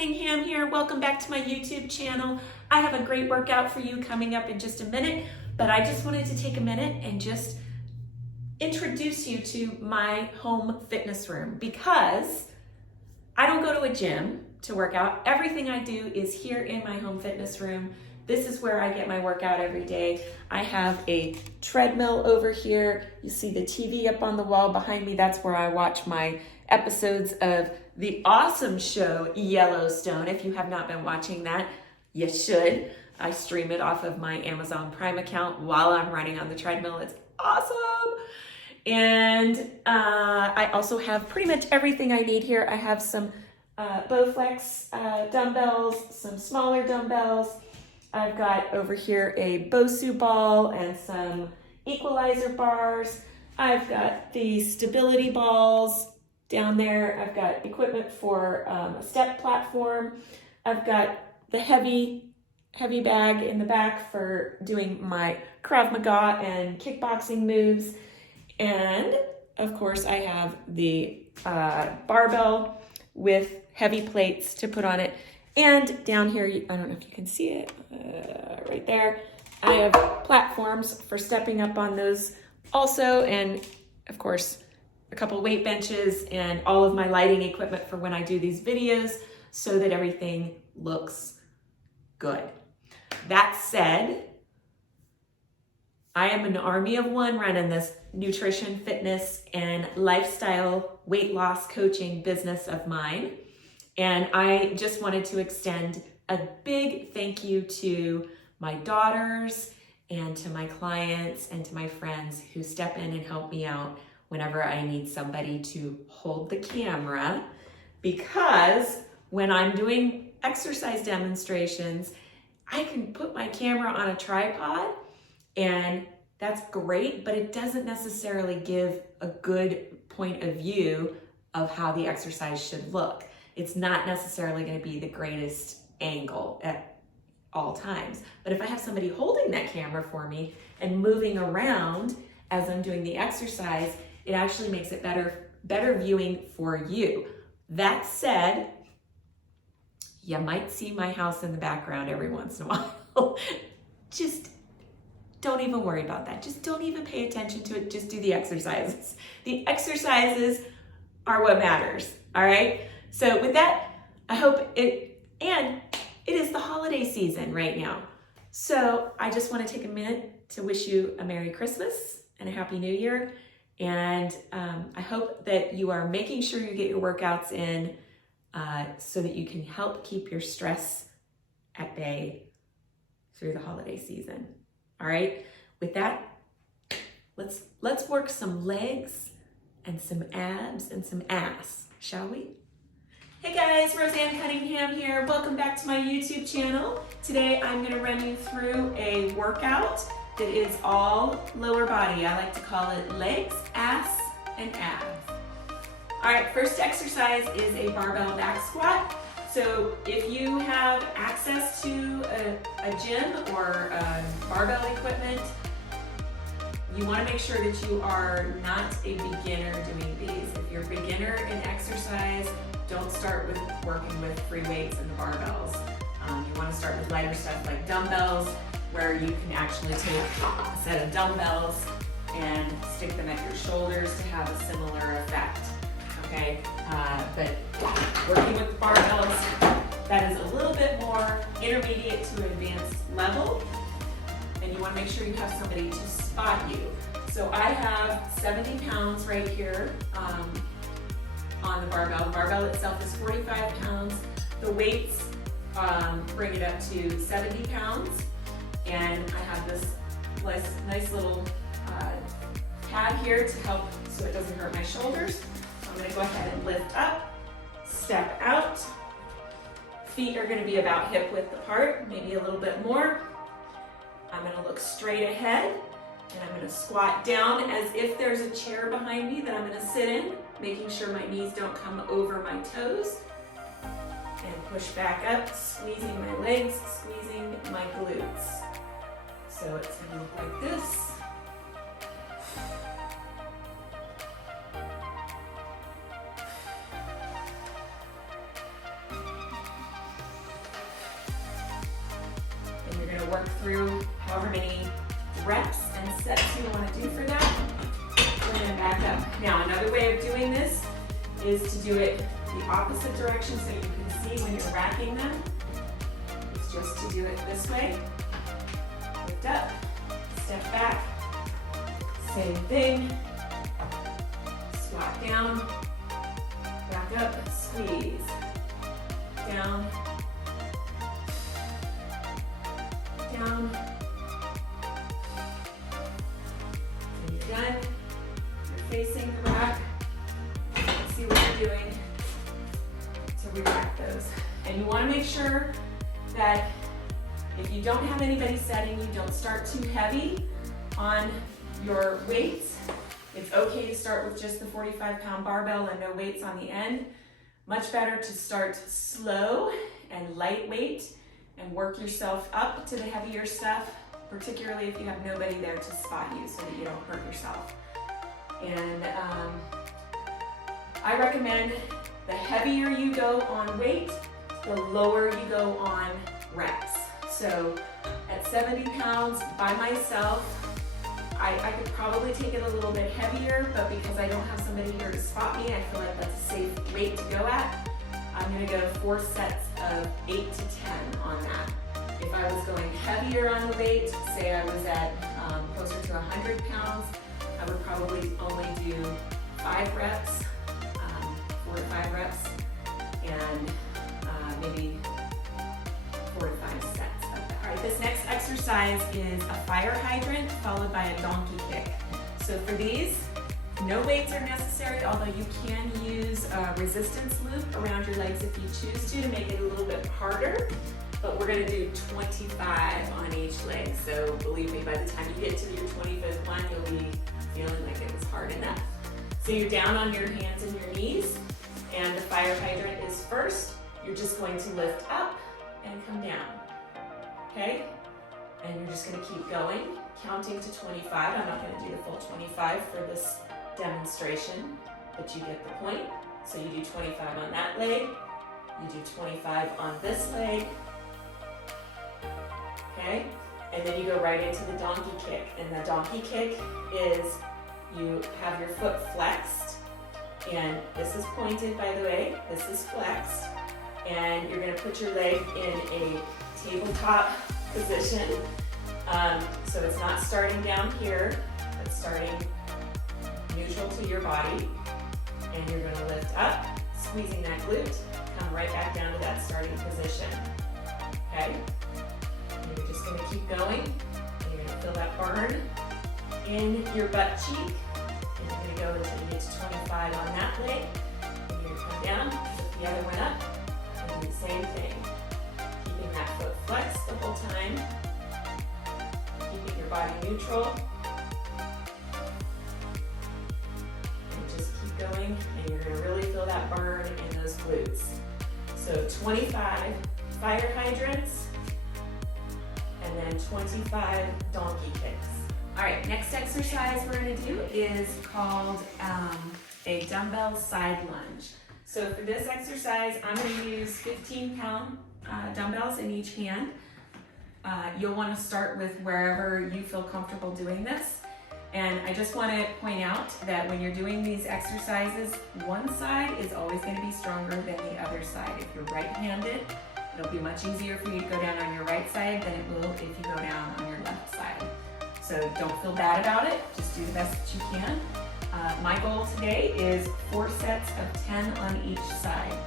Cunningham here. Welcome back to my YouTube channel. I have a great workout for you coming up in just a minute, but I just wanted to take a minute and just introduce you to my home fitness room because I don't go to a gym to work out. Everything I do is here in my home fitness room. This is where I get my workout every day. I have a treadmill over here. You see the TV up on the wall behind me. That's where I watch my episodes of the awesome show Yellowstone. If you have not been watching that, you should. I stream it off of my Amazon Prime account while I'm running on the treadmill. It's awesome. And I also have pretty much everything I need here. I have some Bowflex dumbbells, some smaller dumbbells. I've got over here a Bosu ball and some equalizer bars. I've got the stability balls down there. I've got equipment for a step platform. I've got the heavy bag in the back for doing my Krav Maga and kickboxing moves. And of course I have the barbell with heavy plates to put on it. And down here, I don't know if you can see it, right there, I have platforms for stepping up on those also. And of course, a couple weight benches and all of my lighting equipment for when I do these videos so that everything looks good. That said, I am an army of one running this nutrition, fitness, and lifestyle weight loss coaching business of mine. And I just wanted to extend a big thank you to my daughters and to my clients and to my friends who step in and help me out whenever I need somebody to hold the camera, because when I'm doing exercise demonstrations, I can put my camera on a tripod and that's great, but it doesn't necessarily give a good point of view of how the exercise should look. It's not necessarily going to be the greatest angle at all times. But if I have somebody holding that camera for me and moving around as I'm doing the exercise, it actually makes it better viewing for you. That said, you might see my house in the background every once in a while. Just don't even worry about that. Just don't even pay attention to it. Just do the exercises. The exercises are what matters, all right? So with that, I hope it is the holiday season right now. So I just want to take a minute to wish you a Merry Christmas and a Happy New Year. And I hope that you are making sure you get your workouts in so that you can help keep your stress at bay through the holiday season. All right, with that, let's work some legs and some abs and some ass, shall we? Hey guys, Roseanne Cunningham here. Welcome back to my YouTube channel. Today I'm going to run you through a workout that is all lower body. I like to call it legs, ass, and abs. All right, first exercise is a barbell back squat. So if you have access to a gym or barbell equipment, you want to make sure that you are not a beginner doing these. If you're a beginner in exercise, don't start with working with free weights and the barbells. You want to start with lighter stuff like dumbbells, where you can actually take a set of dumbbells and stick them at your shoulders to have a similar effect. Okay, but working with barbells, that is a little bit more intermediate to advanced level, and you want to make sure you have somebody to spot you. So I have 70 pounds right here on the barbell. The barbell itself is 45 pounds. The weights bring it up to 70 pounds, and I have this nice little pad here to help so it doesn't hurt my shoulders. I'm going to go ahead and lift up, step out. Feet are going to be about hip width apart, maybe a little bit more. I'm going to look straight ahead, and I'm going to squat down as if there's a chair behind me that I'm going to sit in, making sure my knees don't come over my toes. And push back up, squeezing my legs, squeezing my glutes. So it's going to look like this. work through however many reps and sets you want to do for that. And then back up. Now, another way of doing this is to do it the opposite direction so you can see when you're racking them. It's just to do it this way. Lift up, step back, same thing. Squat down, back up, squeeze, down, down. When you're done, you're facing the rack. Let's see what you're doing to re-rack those. And you want to make sure that if you don't have anybody setting, you don't start too heavy on your weights. It's okay to start with just the 45-pound barbell and no weights on the end. Much better to start slow and lightweight and work yourself up to the heavier stuff, particularly if you have nobody there to spot you so that you don't hurt yourself. And I recommend the heavier you go on weight, the lower you go on reps. So at 70 pounds by myself, I could probably take it a little bit heavier, but because I don't have somebody here to spot me, I feel like that's a safe weight to go at. I'm gonna go 4 sets of 8 to 10 on that. If I was going heavier on the weight, say I was at closer to 100 pounds, I would probably only do 5 reps, 4 to 5 reps, and maybe 4 to 5 sets. All right, this next exercise is a fire hydrant followed by a donkey kick. So for these, no weights are necessary, although you can use a resistance loop around your legs if you choose to make it a little bit harder. But we're gonna do 25 on each leg. So believe me, by the time you get to your 25th one, you'll be feeling like it was hard enough. So you're down on your hands and your knees, and the fire hydrant is first. You're just going to lift up and come down. Okay, and you're just going to keep going, counting to 25. I'm not going to do the full 25 for this demonstration, but you get the point. So you do 25 on that leg, you do 25 on this leg, okay? And then you go right into the donkey kick. And the donkey kick is you have your foot flexed, and this is pointed, by the way, this is flexed, and you're going to put your leg in a tabletop position. So it's not starting down here, it's starting neutral to your body. And you're gonna lift up, squeezing that glute, come right back down to that starting position. Okay? And you're just gonna keep going, and you're gonna feel that burn in your butt cheek. And you're gonna go until you get to 25 on that leg. And you're gonna come down, lift the other one up, and do the same thing. Keeping that foot flexed the whole time, keeping your body neutral, and just keep going, and you're going to really feel that burn in those glutes. So 25 fire hydrants, and then 25 donkey kicks. All right, next exercise we're going to do is called a dumbbell side lunge. So for this exercise, I'm going to use 15-pound dumbbells in each hand. You'll want to start with wherever you feel comfortable doing this. And I just want to point out that when you're doing these exercises, one side is always going to be stronger than the other side. If you're right-handed, it'll be much easier for you to go down on your right side than it will if you go down on your left side. So don't feel bad about it, just do the best that you can. My goal today is 4 sets of 10 on each side.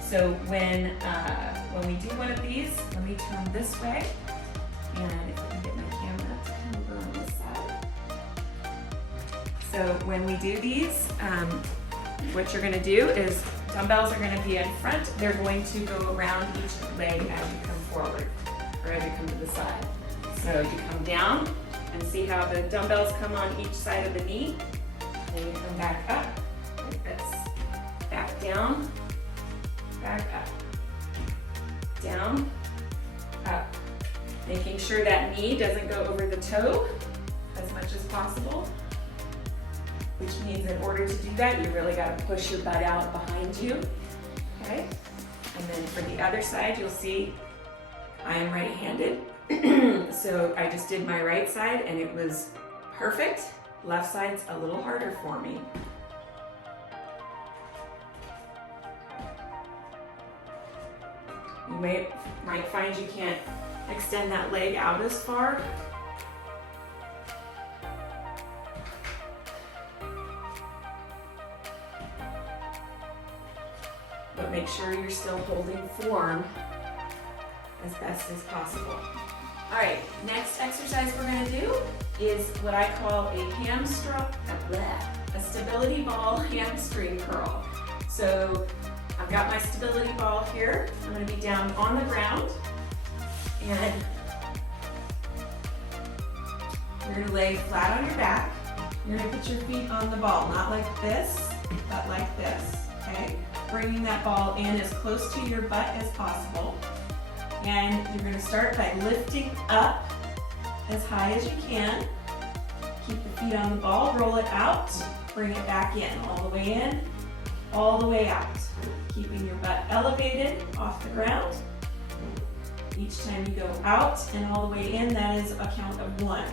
So when we do one of these, let me turn this way, and if I can get my camera to come over on this side. So when we do these, what you're gonna do is dumbbells are gonna be in front. They're going to go around each leg as you come forward, or as you come to the side. So you come down, and see how the dumbbells come on each side of the knee. Then you come back up, like this. Back down, back up. Down, up. Making sure that knee doesn't go over the toe as much as possible. Which means in order to do that, you really got to push your butt out behind you. Okay? And then for the other side, you'll see I am right-handed, so I just did my right side and it was perfect. Left side's a little harder for me. You might find you can't extend that leg out as far. But make sure you're still holding form as best as possible. All right, next exercise we're gonna do is what I call a stability ball hamstring curl. So I've got my stability ball here. I'm gonna be down on the ground and you're gonna lay flat on your back. You're gonna put your feet on the ball, not like this, but like this, okay? Bringing that ball in as close to your butt as possible. And you're gonna start by lifting up as high as you can. Keep the feet on the ball, roll it out, bring it back in, all the way out. Keeping your butt elevated off the ground. Each time you go out and all the way in, that is a count of 1.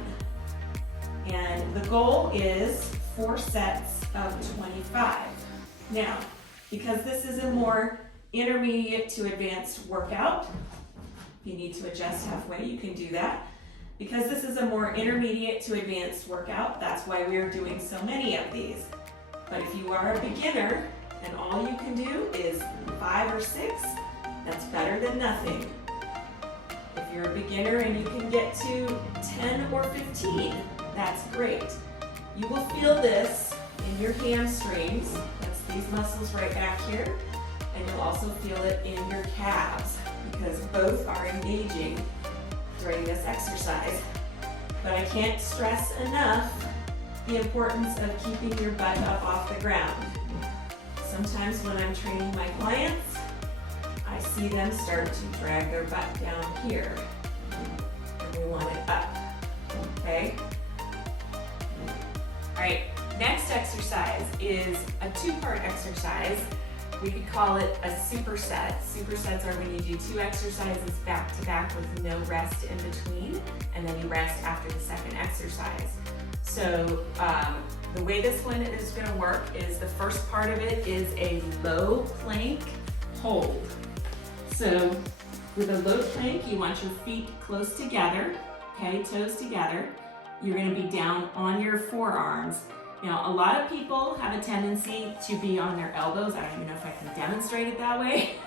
And the goal is 4 sets of 25. Now, because this is a more intermediate to advanced workout, if you need to adjust halfway, you can do that. Because this is a more intermediate to advanced workout, that's why we're doing so many of these. But if you are a beginner and all you can do is 5 or 6, that's better than nothing. If you're a beginner and you can get to 10 or 15, that's great. You will feel this in your hamstrings, that's these muscles right back here, and you'll also feel it in your calves because both are engaging during this exercise. But I can't stress enough the importance of keeping your butt up off the ground. Sometimes when I'm training my clients, I see them start to drag their butt down here. And we want it up, okay? All right, next exercise is a 2-part exercise. We could call it a superset. Supersets are when you do 2 exercises back to back with no rest in between, and then you rest after the second exercise. So the way this one is going to work is the first part of it is a low plank hold. So with a low plank, you want your feet close together, okay, toes together. You're going to be down on your forearms. Now, a lot of people have a tendency to be on their elbows. I don't even know if I can demonstrate it that way.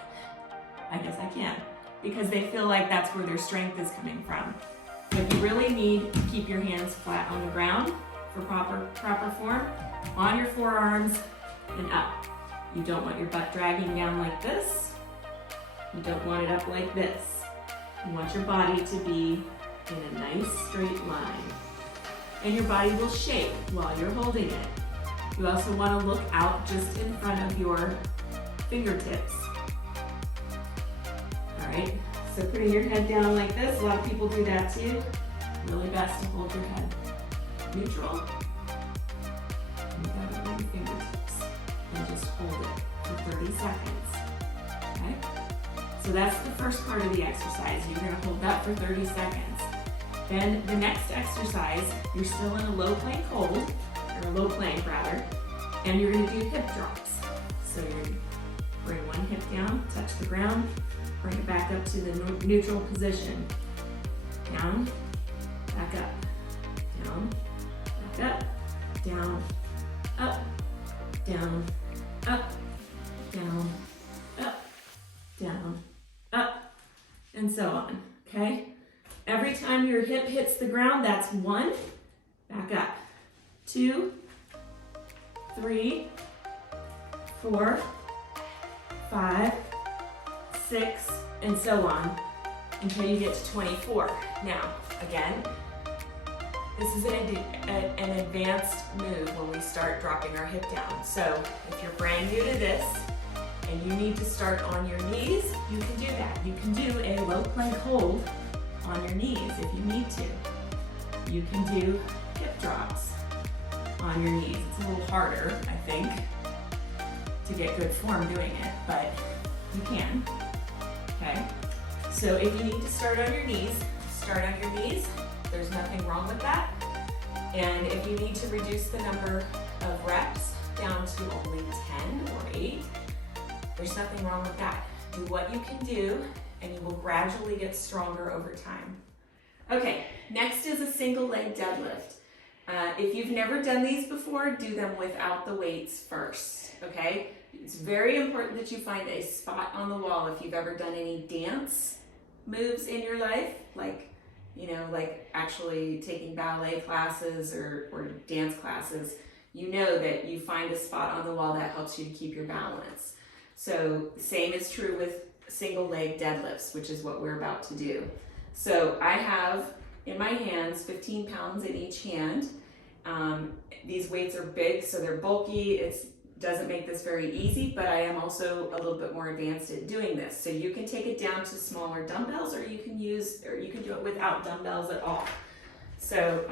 I guess I can, because they feel like that's where their strength is coming from. But you really need to keep your hands flat on the ground for proper form, on your forearms and up. You don't want your butt dragging down like this. You don't want it up like this. You want your body to be in a nice straight line. And your body will shake while you're holding it. You also want to look out just in front of your fingertips. All right, so putting your head down like this, a lot of people do that too. Really best to hold your head neutral. And you gotta bring your fingertips and just hold it for 30 seconds, okay? So that's the first part of the exercise. You're gonna hold that for 30 seconds. Then the next exercise, you're still in a low plank hold, or a low plank rather, and you're gonna do hip drops. So you're gonna bring one hip down, touch the ground, bring it back up to the neutral position. Down, back up, down, back up, down, up, down, up, down, up, down, up, and so on, okay? Every time your hip hits the ground, that's 1, back up, 2, 3, 4, 5, 6, and so on until you get to 24. Now, again, this is an advanced move when we start dropping our hip down. So if you're brand new to this and you need to start on your knees, you can do that. You can do a low plank hold on your knees if you need to. You can do hip drops on your knees. It's a little harder, I think, to get good form doing it, but you can, okay? So if you need to start on your knees, start on your knees. There's nothing wrong with that. And if you need to reduce the number of reps down to only 10 or 8, there's nothing wrong with that. Do what you can do, and you will gradually get stronger over time. Okay, next is a single leg deadlift. If you've never done these before, do them without the weights first, okay? It's very important that you find a spot on the wall. If you've ever done any dance moves in your life, like actually taking ballet classes or dance classes, you know that you find a spot on the wall that helps you to keep your balance. So same is true with single leg deadlifts, which is what we're about to do. So I have in my hands 15 pounds in each hand. These weights are big, so they're bulky. It doesn't make this very easy, but I am also a little bit more advanced at doing this. So you can take it down to smaller dumbbells, or you can do it without dumbbells at all. So,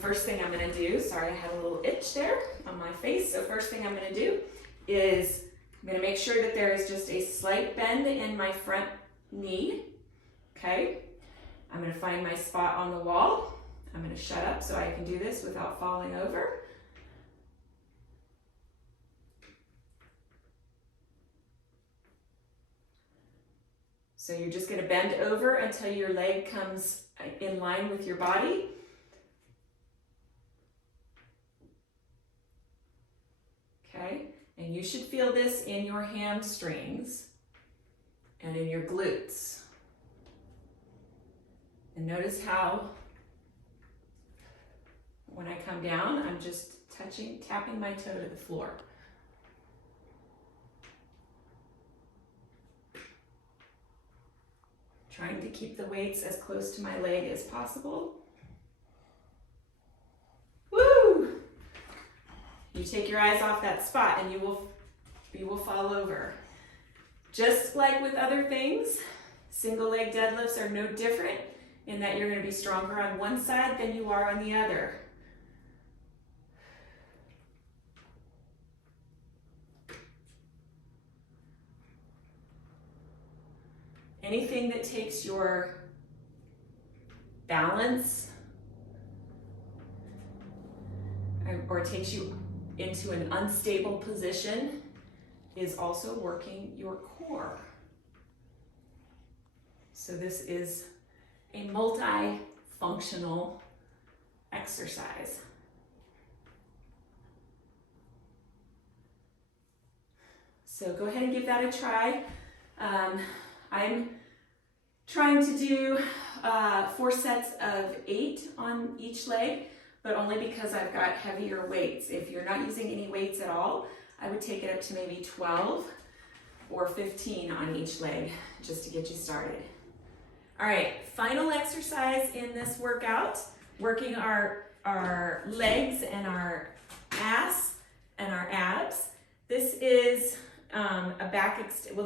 first thing I'm gonna do, sorry, I had a little itch there on my face. So first thing I'm gonna do is I'm gonna make sure that there is just a slight bend in my front knee, okay? I'm gonna find my spot on the wall. I'm gonna shut up so I can do this without falling over. So you're just gonna bend over until your leg comes in line with your body. Okay, and you should feel this in your hamstrings and in your glutes. And notice how when I come down, I'm just tapping my toe to the floor. Trying to keep the weights as close to my leg as possible. Woo! You take your eyes off that spot and you will fall over. Just like with other things, single leg deadlifts are no different in that you're going to be stronger on one side than you are on the other. Anything that takes your balance or takes you into an unstable position is also working your core. So this is a multi-functional exercise. So go ahead and give that a try. I'm trying to do 4 sets of 8 on each leg, but only because I've got heavier weights. If you're not using any weights at all, I would take it up to maybe 12 or 15 on each leg just to get you started. All right, final exercise in this workout, working our legs and our ass and our abs. This is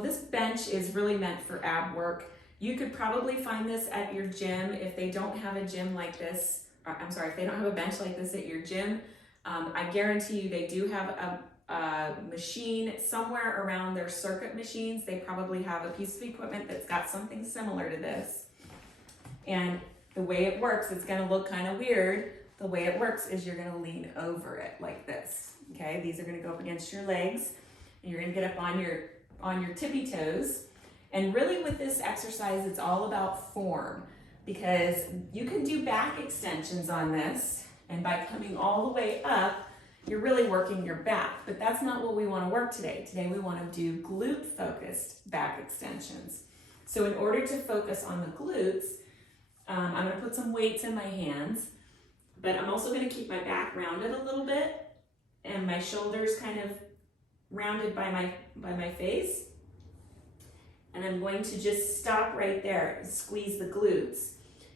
this bench is really meant for ab work. You could probably find this at your gym if they don't have a gym like this. If they don't have a bench like this at your gym. I guarantee you they do have a machine somewhere around their circuit machines. They probably have a piece of equipment that's got something similar to this. And the way it works, it's gonna look kind of weird. The way it works is you're gonna lean over it like this, okay? These are gonna go up against your legs, and you're gonna get up on your tippy toes. And really with this exercise, it's all about form, because you can do back extensions on this, and by coming all the way up, you're really working your back, but that's not what we wanna work today. Today we wanna do glute-focused back extensions. So in order to focus on the glutes, I'm gonna put some weights in my hands, but I'm also gonna keep my back rounded a little bit, and my shoulders kind of rounded by my face. And I'm going to just stop right there and squeeze the glutes.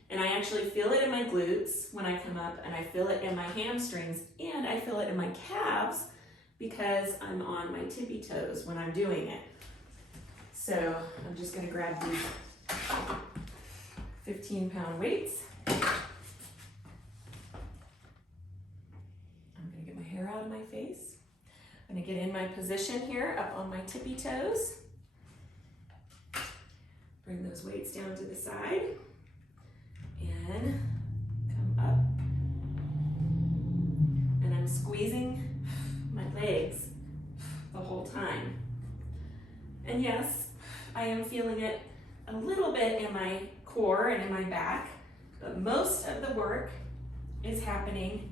And I actually feel it in my glutes when I come up, and I feel it in my hamstrings, and I feel it in my calves because I'm on my tippy toes when I'm doing it. So I'm just gonna grab these 15-pound weights. I'm gonna get my hair out of my face. I'm gonna get in my position here up on my tippy toes. Bring those weights down to the side and come up. And I'm squeezing my legs the whole time. And yes, I am feeling it a little bit in my core and in my back, but most of the work is happening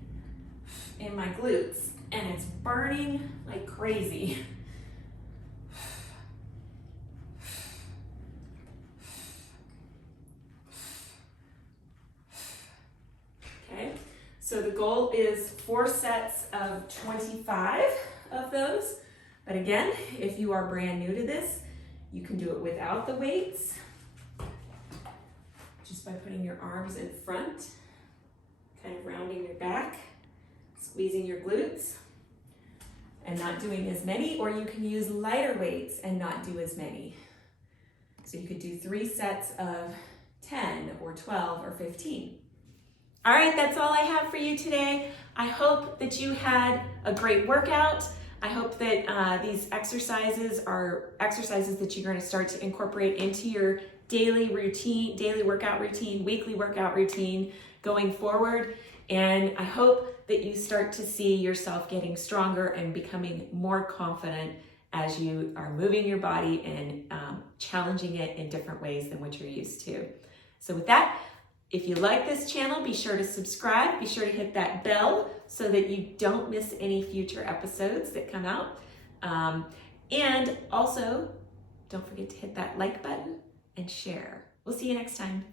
in my glutes, and it's burning like crazy. Okay, so the goal is 4 sets of 25 of those. But again, if you are brand new to this, you can do it without the weights, just by putting your arms in front, kind of rounding your back, squeezing your glutes, and not doing as many, or you can use lighter weights and not do as many. So you could do 3 sets of 10 or 12 or 15. All right, that's all I have for you today. I hope that you had a great workout. I hope that these exercises are exercises that you're going to start to incorporate into your daily routine, daily workout routine, weekly workout routine going forward. And I hope that you start to see yourself getting stronger and becoming more confident as you are moving your body and challenging it in different ways than what you're used to. So with that, if you like this channel, be sure to subscribe. Be sure to hit that bell so that you don't miss any future episodes that come out. And also, don't forget to hit that like button and share. We'll see you next time.